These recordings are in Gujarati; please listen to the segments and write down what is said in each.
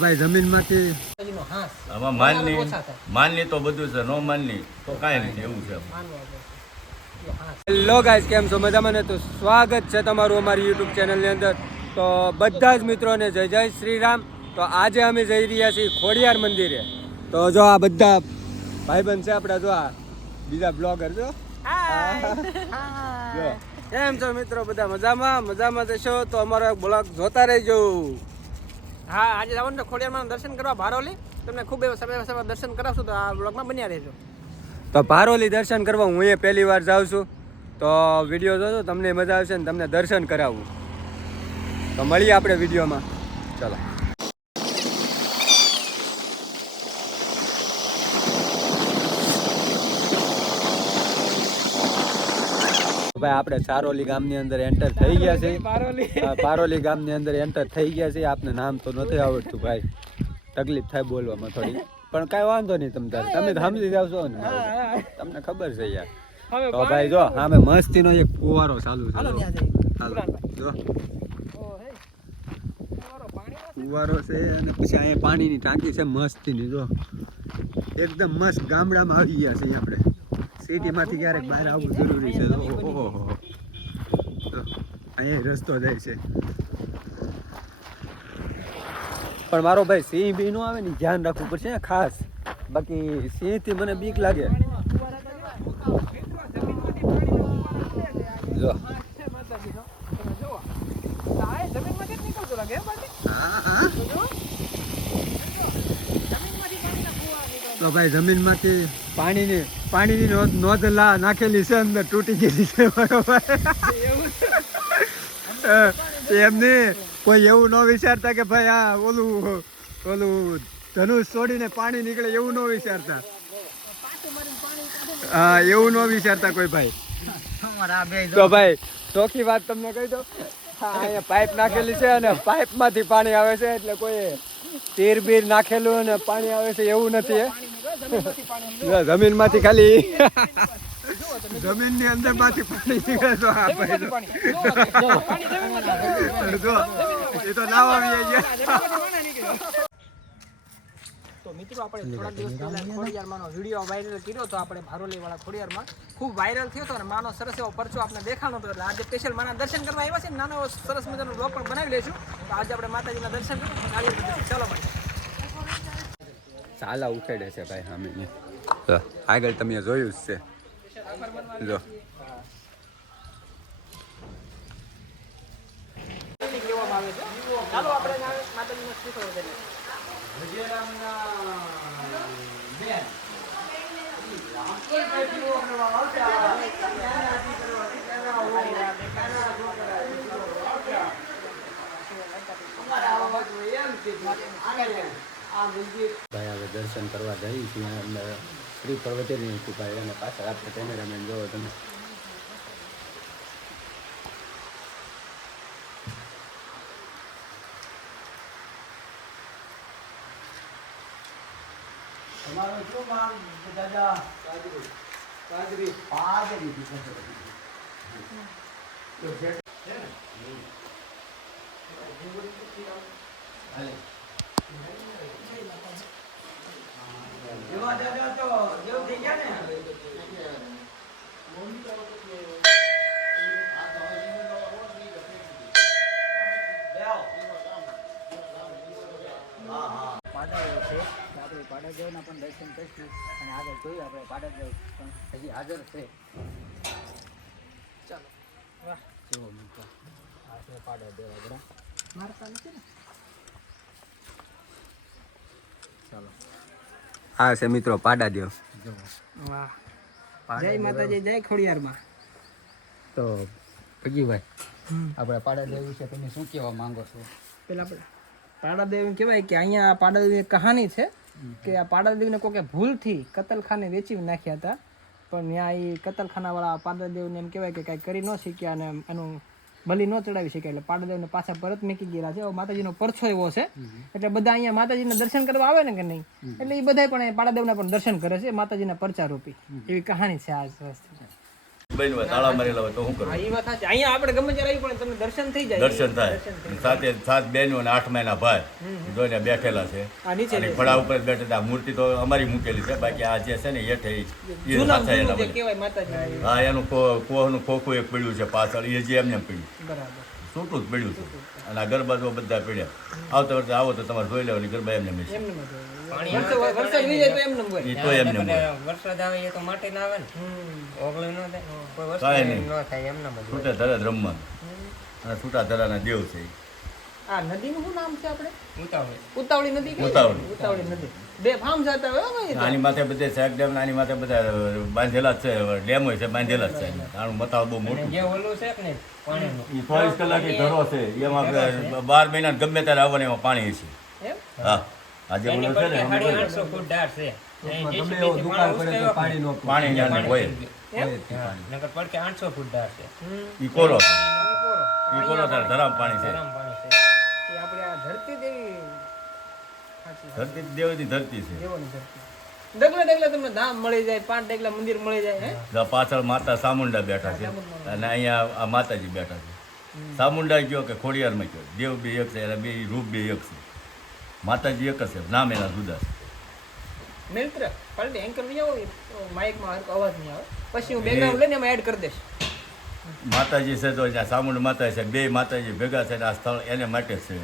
ભાઈ જમીનમાંથી. આમાં માનની માનની તો બધું છે નો માનની તો કાંઈ નથી એવું છે. હેલો ગાઈસ કેમ છો? મજામાં ને? તો સ્વાગત છે તમારું અમારી યુટ્યુબ ચેનલની અંદર. તો બધા જ મિત્રોને જય જય શ્રી રામ તો આજે અમે જઈ રહ્યા છીએ ખોડિયાર મંદિરે. તો જો આ બધા ભાઈબંધ છે આપણા જો આ બીજા બ્લોગર જો. જો. કેમ છો મિત્રો? બધા મજામાં? મજામાં જશો તો અમારો બ્લોગ જોતા રહેજો. હા, આજે જવાનું છે ખોડિયારમાં દર્શન કરવા ભારોલી. તમને ખૂબ એવા સમય સમય દર્શન કરાવશું તો આ બ્લોગમાં બન્યા રહેજો. તો ભારોલી દર્શન કરવા હું એ પહેલી વાર જાઉં છું. તો વીડિયો જોજો, તમને મજા આવશે ને તમને દર્શન કરાવું. તો મળીએ આપણે વિડીયોમાં. ચલો. ભાઈ આપણે ચારોલી ગામની અંદર એન્ટર થઈ ગયા છે. પારોલી. ગામની અંદર એન્ટર થઈ ગયા છે. આપને નામ તો નથી આવડતું ભાઈ. તકલીફ થાય બોલવામાં થોડી. પણ કાંઈ વાંધો નહીં તમે તમે સમજી જાવ છો ને. તમને ખબર છે યાર. તો ભાઈ જો સામે મસ્તીનો એક ફુવારો ચાલુ છે. હાલો જો. ફુવારો છે અને પછી અહીંયા પાણીની ટાંકી છે મસ્તીની જો. એકદમ મસ્ત ગામડામાં આવી ગયા છે આપણે. સિટીમાંથી ક્યારેક બહાર આવવું જરૂરી છે. ઓહો અહીંયા રસ્તો જાય છે. પણ મારો ભાઈ સિંહ બી નો આવે ને, ધ્યાન રાખવું પડશે ખાસ. બાકી સિંહથી મને બીક લાગે. જો. તો ભાઈ જમીનમાંથી પાણીની પાણીની નોંધ નોંધ નાખેલી છે અંદર, તૂટી ગયેલી છે, બરોબર. એમને કોઈ એવું ન વિચારતા કે ભાઈ આ ઓલું ઓલું ધનુષ છોડીને પાણી નીકળે એવું ન વિચારતા. હા, એવું ન વિચારતા કોઈ ભાઈ. તો ભાઈ, ચોખ્ખી વાત તમને કહી દો અહીંયા પાઇપ નાખેલી છે અને પાઇપમાંથી પાણી આવે છે, એટલે કોઈ તીર બીર નાખેલું અને પાણી આવે છે એવું નથી જમીનમાંથી ખાલી જમીનની અંદરમાંથી પાણી નીકળે તો એ તો નાવ આવી ગયા તો મિત્રો આપણે થોડા દિવસ પહેલા ખોડિયારમાંનો વીડિયો વાયરલ કર્યો હતો આપણે ભારોલી વાળા ખોડિયારમાં. ખૂબ વાયરલ થયો હતો અને માનો સરસ એવો પરચો આપણે દેખાણો હતો. એટલે આજે સ્પેશિયલ માના દર્શન કરવા આવ્યા છે ને નાનો સરસ મજાનો બ્લોગ પણ બનાવી લઈશું. તો આજે આપણે માતાજીના દર્શન કરીએ. ચાલો ભાઈ ચાલા ઉખેડે છે ભાઈ સામે આગળ તમે જોયું જ છે. જો. કહેવામાં આવે છે ચાલો દર્શન કરવા જઈ છીએ અને શ્રી પર્વતીની ભાઈ અને પાછળ આપણે કેમેરામેન જોવો તમે. પાડાદેવ છે તો પાડાદેવના પણ દર્શન કરીશું અને આગળ જોયું આપણે પાડાદેવ પણ હજી હાજર છે ચાલો વાહ જુઓ મિત્રો આ છે પાડાદેવ આપણા મારતા નથી ને? ચાલો. હા છે મિત્રો પાડા દેવ જય માતાજી જય ખોડિયારમાં. તો ભગીભાઈ આપણે પાડાદેવ વિશે તમે શું કહેવા માંગો છો? પેલા આપણે પાડાદેવ એમ કહેવાય કે અહીંયા આ પાડાદેવની એક કહાની છે કે આ પાડાદેવને કોકે ભૂલથી કતલખાને વેચી નાખ્યા હતા. પણ ત્યાં એ કતલખાનાવાળા પાડાદેવને એમ કહેવાય કે કાંઈ કરી ન શીખ્યા અને એનું બલિ ન ચડાવી શક્યા એટલે પાડાદેવને પાછા પરત મૂકી ગયેલા છે. માતાજી માતાજીનો પરછો એવો છે. એટલે બધા અહીંયા માતાજીના દર્શન કરવા આવે ને કે નહીં? એટલે એ બધા પણ પાડાદેવના પણ દર્શન કરે છે માતાજીના ના પરચારૂપી એવી કહાની છે આ બન્યું હોય તાળા મારેલા હોય તો શું કરવું ઈ વાત સાચી. અહીંયા આપણે ગમે ત્યારે આવી પણ તમને દર્શન થઈ જાય. દર્શન થાય. સાથે સાત બહેનો અને આઠ મહિના ભાઈ. જોઈને બેઠેલા છે. અને. ફળા ઉપર બેઠેલા મૂર્તિ તો અમારી મૂકેલી છે. બાકી આ જે છે ને હેઠે એ હા એનું કોહનું ખોખું એક પડ્યું છે પાછળ. એ જે એમને એમ પડ્યું. બરાબર. છૂટું જ પડ્યું છે. અને આ ગરબા તો બધા પીડ્યા. આવતા વર્ષે આવો તો તમારે જોઈ લેવાની ગરબા એમને મેં છૂટે ધરે જ રમવાનું. અને છૂટા ધરાના દેવ છે. આ નદીનું શું નામ છે આપણે? ઉતાવળ. ઉતાવળી નદી ઉતાવળી. ઉતાવળી નદી. બે ફાર્મ જતા હોય ભાઈ આની માથે બધે શેક ડેમ નાની માથે બધા બાંધેલા જ છે. ડેમ હોય છે બાંધેલા જ છે આનું મતાવ બહુ મોટું. જે ઓલું છે કે નહીં ચોવીસ કલાક ધરો છે. એમાં બાર મહિના ગમે ત્યારે આવવાનું એમાં પાણી છે હા. આજે એની છે ને ફૂટ ડાળ છે. તમને એવો દુકાળ પડે તો પાણી નો પાણી ન્યાને હોય નકર પડકે 800 ફૂટ છે. ઈ કોરો ઈ કોરો. ઈ ધરામ પાણી છે. ધરામ પાણી છે. એ આપણે આ ધરતી દેવી ધરતી દેવની ધરતી છે. દેવોની ધરતી. ડગલે ડગલે તમને ધામ મળી જાય પાંચ ડગલા મંદિર મળી જાય હે? પાછળ માતા સામુંડા બેઠા છે. અને અહીંયા આ માતાજી બેઠા છે. સામુંડા ગયો કે ખોડિયારમાં ગયો? દેવ બે એક છે એના બે રૂપ બે એક છે. માતાજી એક છે. નામ એના જુદા મિત્ર પલટી એન્કર આવો માઇકમાં અવાજ નહીં આવે. પછી હું બેકગ્રાઉન્ડ લઈને એમાં એડ કરી દઈશ. માતાજી છે તો સામુંડ માતા છે બે માતાજી ભેગા છે ને આ સ્થળ એને માટે છે.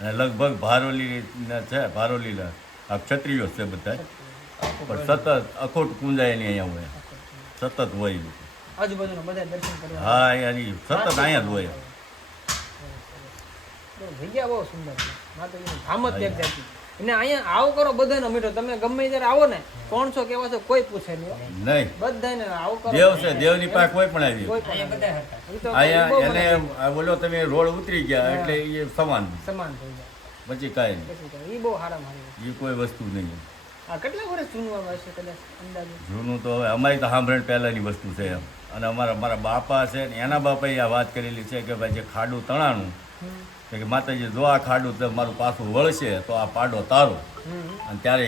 અને લગભગ ભારોલી છે ભારોલીના આ ક્ષત્રિયો છે બધા. પણ સતત અખોટ કુંજાય નહીં અહીંયા હોય. સતત હોય. આજુબાજુના બધા દર્શન કરવા. હા એની સતત અહીંયા જ હોય. જગ્યા બહુ સુંદર છે. માતાજીનું ધામ જ એક જાતિ. અને અહીંયા આવો કરો બધાનો મીઠો. તમે ગમે ત્યારે આવો ને કોણ છો કેવા છો કોઈ પૂછે નહીં. નહીં. બધાને આવો કરો. દેવ છે દેવની પાસે કોઈ પણ આવી. કોઈ પણ અહીંયા બધા એને બોલો તમે રોડ ઉતરી ગયા એટલે એ સમાન. સમાન થઈ જાય પછી કાંઈ નહીં. એ બહુ સારા મારી એ કોઈ વસ્તુ નહીં. આ કેટલા વર્ષ જૂનું હશે કદાચ? અંદાજે? જૂનું તો હવે અમારી તો સાંભળણ પહેલાંની વસ્તુ છે એમ. અને અમારા મારા બાપા છે ને એના બાપાએ આ વાત કરેલી છે કે ભાઈ જે ખાડું તણાણું હમ. કે માતાજી જો આ ખાડું તો મારું પાછું વળશે તો આ પાડો તારો. અને ત્યારે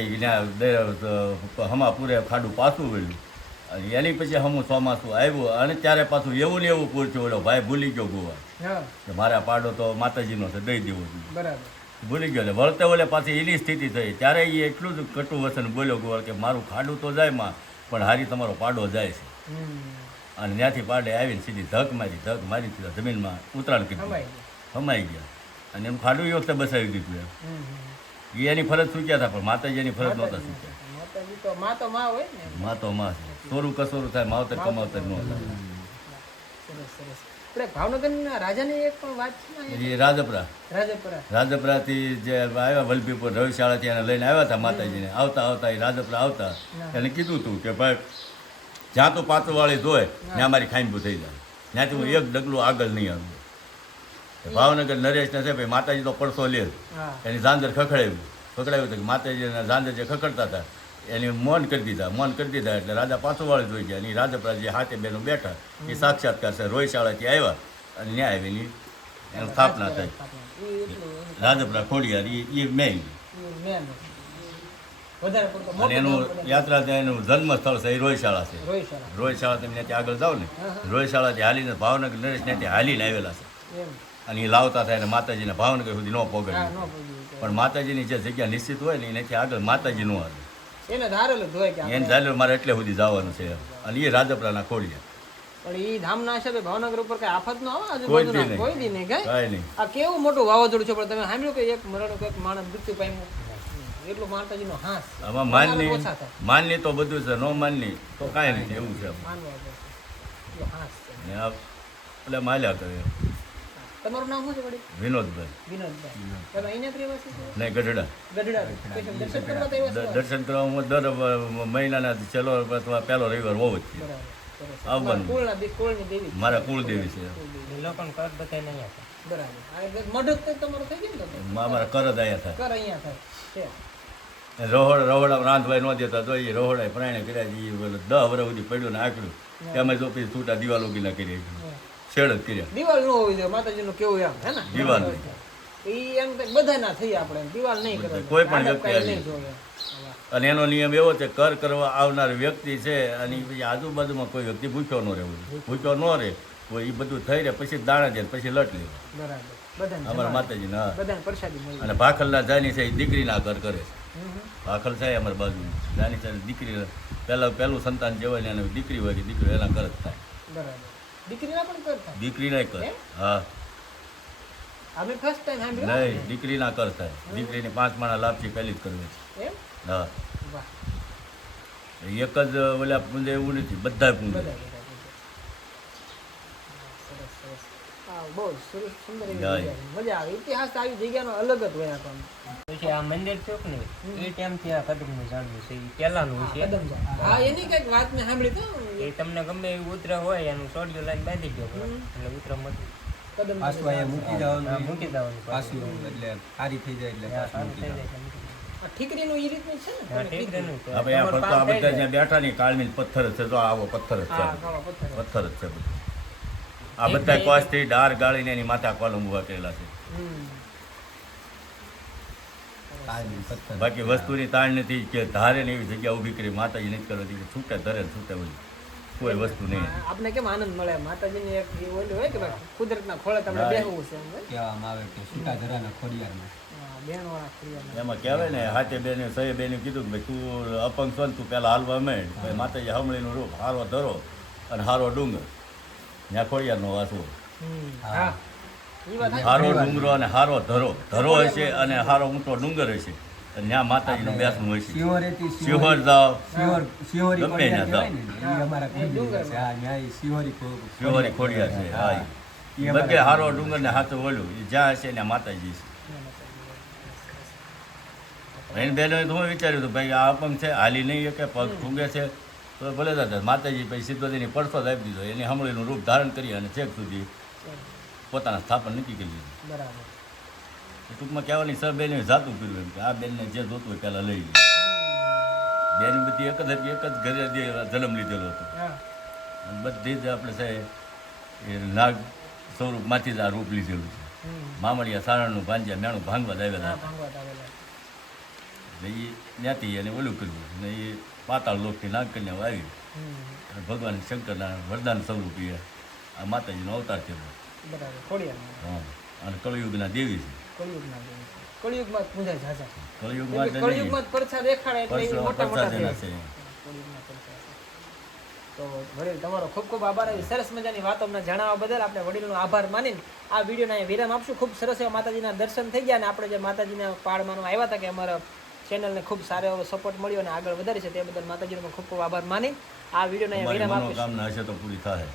હમા પૂરે ખાડું પાછું વળ્યું. અને એની પછી હમું ચોમાસું આવ્યું અને ત્યારે પાછું એવું ને એવું પૂરતું ઓલો ભાઈ ભૂલી ગયો ગોવા. કે મારે આ પાડો તો માતાજીનો છે દઈ દેવો બરાબર. ભૂલી ગયો એટલે વળતે વળે પાછી એની સ્થિતિ થઈ. ત્યારે એ એટલું જ કટુ વચન બોલ્યો ગોવા કે મારું ખાડું તો જાય માં પણ હારી તમારો પાડો જાય છે. અને ત્યાંથી પાડે આવીને સીધી ધક મારી ધક મારી સીધા જમીનમાં ઉતરાણ કરી હમાઈ ગયા. અને એમ ખાડું એ વખતે બસાવી દીધું એમ. એ એની ફરજ ચૂક્યા હતા પણ માતાજી એની ફરજ નહોતા સૂચ્યા. મા તો માં છે. સોરું કસોરું થાય માવતર કમાવતર ન થાય. રાજપરાથી જે આવ્યા વલભીપુર રવિશાળાથી એને લઈને આવ્યા હતા માતાજીને. આવતા આવતા એ રાજપરા આવતા. એને કીધું હતું કે ભાઈ જ્યાં તો પાત્રવાળી ધોય ત્યાં મારી ખાઈમ્બુ થઈ જાય. ત્યાંથી હું એક ડગલું આગળ નહીં આવું ભાવનગર નરેશને છે ભાઈ માતાજી તો પડસો લે. એની ઝાંઝર ખખડાવ્યું ખખડાવ્યું તો કે માતાજીના ઝાંઝર જે ખખડતા હતા એની મૌન કરી દીધા મૌન કરી દીધા એટલે રાજા પાછું વાળી જોઈ ગયા અને ઈ રાજપરા જે હાથે બેનો બેઠા એ સાક્ષાત્કાર છે. રોયશાળાથી આવ્યા અને ન્યાય આવેલી. એની સ્થાપના થઈ. એટલું ખોડિયાર એ મેઇન અને એનું યાત્રા ત્યાં એનું જન્મ સ્થળ છે. એ રોયશાળા છે. રોયશાળા તમે ત્યાંથી આગળ જાઓ ને રોયશાળાથી હાલીને ભાવનગર નરેશ ત્યાંથી હાલીને આવેલા છે. અને એ લાવતા થાય અને માતાજીને ભાવનગર સુધી ન ન તો. પણ માતાજીની જે જગ્યા નિશ્ચિત હોય ને એનાથી આગળ માતાજી ન આવે. એને ધારેલું મારે એટલે સુધી જવાનું છે અને એ રાજપરાના ખોડિયા. પણ ઈ ધામના હિસાબે ભાવનગર ઉપર કઈ આફત ન આવે? કોઈ દી કોઈ દી નહીં કાંઈ? કાંઈ નહીં. આ કેવું મોટું વાવાઝોડું છે પણ તમે સાંભળ્યું કે એક મરણ એક માણસ મૃત્યુ પામ્યું? એટલું માતાજીનો હાસ. આમાં માનની માનની તો બધું છે નો માનની તો કાંઈ નહીં એવું છે. માનવા છે. છે. ને એટલે માલ્યા કરે. તમારું નામ શું છે વડીલ? વિનોદભાઈ. વિનોદભાઈ. તમે અહીંયા પ્રવાસી છો? નહીં ગઢડા. ગઢડા દર્શન કરવા તો? દર્શન કરવા હું દર મહિનાના છેલ્લો અથવા પહેલો રવિવાર હોવો જ છે. આવવાનું. કુળના દે- દેવી છે. મારા કુળદેવી છે. એ લોકોને કર બધાય નહીં હતા બરાબર. આ એક મઢ જ તમારું થઈ ગયું ને તો? મા- મારા કર જ અહીંયા થાય. કર અહીંયા થાય. છે. રહોડ રહોડા રાંધવાય ન દેતા તો એ રહોડા પ્રાણે કર્યા દહ એ દસ વર્ષ સુધી પડ્યું ને આકડ્યું એમાં જો પછી છૂટા દિવાલો ગીલા કરી કર્યા. દિવાલ ન હોવી જોઈએ માતાજીનું કેવું એમ હે ને? દિવાલ. ઈ એમ બધા ના થઈ આપણે દિવાલ નહીં કરે કોઈ પણ વ્યક્તિ આવી. અને એનો નિયમ એવો છે કર કરવા આવનાર વ્યક્તિ છે અને પછી આજુબાજુમાં કોઈ વ્યક્તિ ભૂખ્યો ન રહેવું ભૂખ્યો ન રહે તો એ બધું થઈ રહે પછી દાણા દે પછી લટ લેવા બરાબર. અમારા માતાજી ના અને ભાખલના જાની છે એ દીકરીના ઘર કરે છે. ભાખલ છે અમારી બાજુ. જાની છે દીકરી પહેલાં પહેલું સંતાન જેવાય ને એને દીકરી હોય કે દીકરી એના ઘર જ થાય. બરાબર. દીકરીના પણ કરતા. દીકરીને કર. હા. અમે ફર્સ્ટ ટાઈમ સાંભળ્યું નહીં દીકરીના કર થાય. દીકરીની પાંચ માણા લાપસી પહેલી જ કરવી છે. એમ? હા. એક જ ઓલા પૂંજે એવું નથી બધા પૂંજે બધા બધા બધા. સરસ સરસ હા બહુ સરસ સુંદર એવી જાય. જગ્યા છે. મજા આવે. ઇતિહાસ આવી જગ્યાનો અલગ જ હોય આખો પછી આ મંદિર ચોક ને એ ટાઈમથી આ કદમનું ઝાડવું છે. એ પહેલાનું છે. કદમ હા એની કંઈક વાત મેં સાંભળી તો એ તમને ગમે એવું ઉતર હોય એનું સોડિયો લાઈન બાંધી ગયો એટલે ઉતર મત કદમ પાછું અહીંયા મૂકી મૂકી દેવાનું પાછું. એટલે સારી થઈ જાય એટલે પાછું મૂકી દેવાનું. ઠીકરીનું એ રીતનું છે ને? હા, તમે ઠીક કીધું. છે. ને. આપણે અહીંયા તમારું ફરતો આ બધા જ્યાં. બેઠા ની કાળમીન પથ્થર છે તો આવો પથ્થર જ છે. પથ્થર. પથ્થર જ છે બધું. આ બધા કોસથી ડાર ગાળીને એની માથા કોલમ ઊભા કરેલા છે. બાકી વસ્તુની તાણ નથી કે ધારે ને એવી જગ્યા ઊભી કરી માતાજી નથી કરવાથી કે છૂટે ધરે છૂટે હોય. કોઈ વસ્તુ નહીં. આપને કેમ આનંદ મળે? માતાજીની એક ઓલી હોય કે કુદરતના ખોળે તમને બેહવું છે કહેવામાં આવે કે સુકા ધરાના ખોડિયારમાં. એમાં કહેવાય ને હાથે બેને સહે બેને કીધું કે ભાઈ તું અપંગ છો ને તું પહેલાં હાલવા ભાઈ માતાજી હમળીનું રૂપ હારો ધરો અને હારો ડુંગર. ત્યાં ખોડિયારનો વાસો હમ. હા. ઈ વાત સાચી. હારો ડુંગરો અને હારો ધરો. ધરો હશે અને હારો ઊંટો ડુંગર હશે. ત્યાં માતાજીનું બેસનું હોય છે. શિહોરેથી શિહોર જાઓ. શિહોર ગમે ત્યાં હા. શિહોરી ખોડિયા છે. હા. એ બધે હારો ડુંગર ને હાથે ઓલું એ જ્યાં હશે ત્યાં માતાજી છે બેનો તો હું વિચાર્યું હતું ભાઈ આ અપંગ છે હાલી નહીં કે પગ ઠૂંગે છે. તો ભલે દાદા માતાજી પછી સીધો પરસોદ આપી દીધો. એની હમળીનું રૂપ ધારણ કરી અને છેક સુધી પોતાના સ્થાપન નક્કી કરી લીધું બરાબર. ટૂંકમાં કહેવાની સર બેને જાતું કર્યું એમ કે આ બેનને જે જોતું હોય પહેલાં લઈ લીધું બેન બધી એક જ હતી એક જ ઘરે જે જન્મ લીધેલો હતો. અને બધી જ આપણે સાહેબ એ નાગ સ્વરૂપમાંથી જ આ રૂપ લીધેલું છે. મામળિયા સારણનું ભાંજિયા મેણું ભાંગવા જ આવેલા હતા. એટલે એ ત્યાંથી એને ઓલું કર્યું. અને એ પાતાળ લોકથી નાગકન્યાઓ આવી. અને ભગવાન શંકરના વરદાન સ્વરૂપ આ માતાજીનો અવતાર થયેલો બરાબર હા અને કળયુગના દેવી છે. કળિયુગમાં જ ઝાઝા. કળયુગમાં કળિયુગમાં પરછા દેખાડે એટલે મોટા છે. તો વડીલ તમારો ખૂબ ખૂબ આભાર આવી સરસ મજાની વાતો અમને જણાવવા બદલ આપણે વડીલનો આભાર માનીને આ વિડીયોને વિરામ આપશું. ખૂબ સરસ એવા માતાજીના દર્શન થઈ ગયા અને આપણે જે માતાજીના પાળમાં આવ્યા હતા કે અમારા ચેનલને ખૂબ સારો એવો સપોર્ટ મળ્યો અને આગળ વધારી છે તે બદલ માતાજીનો ખૂબ ખૂબ આભાર માની. આ વિડીયોને વિરામ આપીશું. હશે તો પૂરી થાય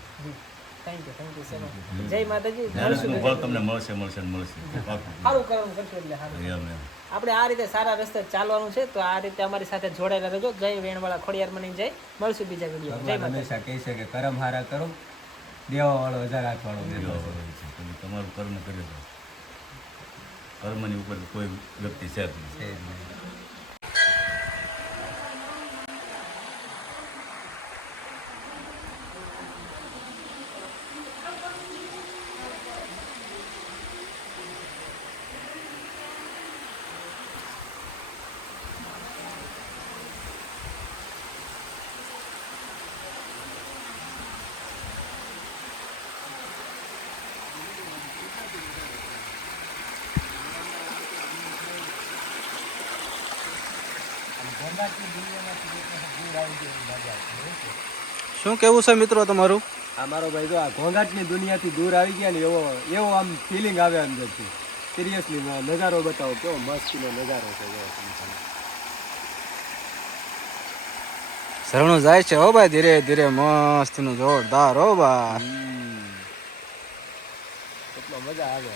thank you thank you so much જય માતાજી. મળશું તમને મળશે મળશે મળશે. સારું કરવાનું કરશો એટલે સારું. આપણે આ રીતે સારા રસ્તે ચાલવાનું છે તો આ રીતે અમારી સાથે જોડાયેલા રહેજો. જય વેણવાળા ખોડિયાર મની જય. મળશું બીજા વીડિયો જય માતા હંમેશા કહે છે કે કરમ હારા કરો દેવા વાળો હજાર હાથ વાળો એવા દેવો હોય છે. તમારું કર્મ કર્યો છે કર્મની ઉપર કોઈ વ્યક્તિ છે જ નહીં. શું કેવું છે મિત્રો તમારું? આ મારો ભાઈ તો આ ઘોંઘાટની દુનિયાથી દૂર આવી ગયા ને એવો એવો આમ ફિલિંગ આવે અંદરથી સિરિયસલી નજારો બતાવો કેવો મસ્તીનો નજારો છે જો ઝરણું જાય છે હો ભાઈ ધીરે ધીરે મસ્તનું જોરદાર હો ભાઈ. એટલો મજા આવે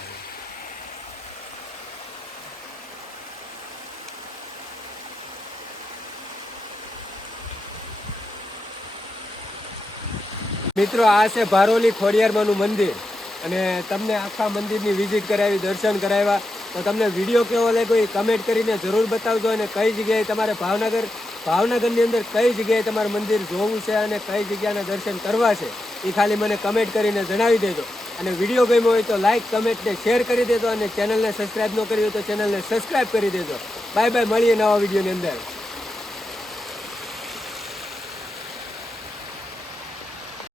મિત્રો, આ છે ભારોલી ખોડિયારમાંનું મંદિર. અને તમને આખા મંદિરની વિઝિટ કરાવી, દર્શન કરાવ્યા. તો તમને વીડિયો કેવો લાગ્યો એ કમેન્ટ કરીને જરૂર બતાવજો અને કઈ જગ્યાએ તમારે ભાવનગર, ભાવનગરની અંદર કઈ જગ્યાએ તમારે મંદિર જોવું છે અને કઈ જગ્યાના દર્શન કરવા છે એ ખાલી મને કમેન્ટ કરીને જણાવી દેજો. અને વીડિયો ગમ્યો હોય તો લાઇક કમેન્ટને શેર કરી દેજો અને ચેનલને સબસ્ક્રાઇબ ન કરી હોય તો ચેનલને સબસ્ક્રાઇબ કરી દેજો. બાય બાય મળીએ નવા વિડીયોની અંદર.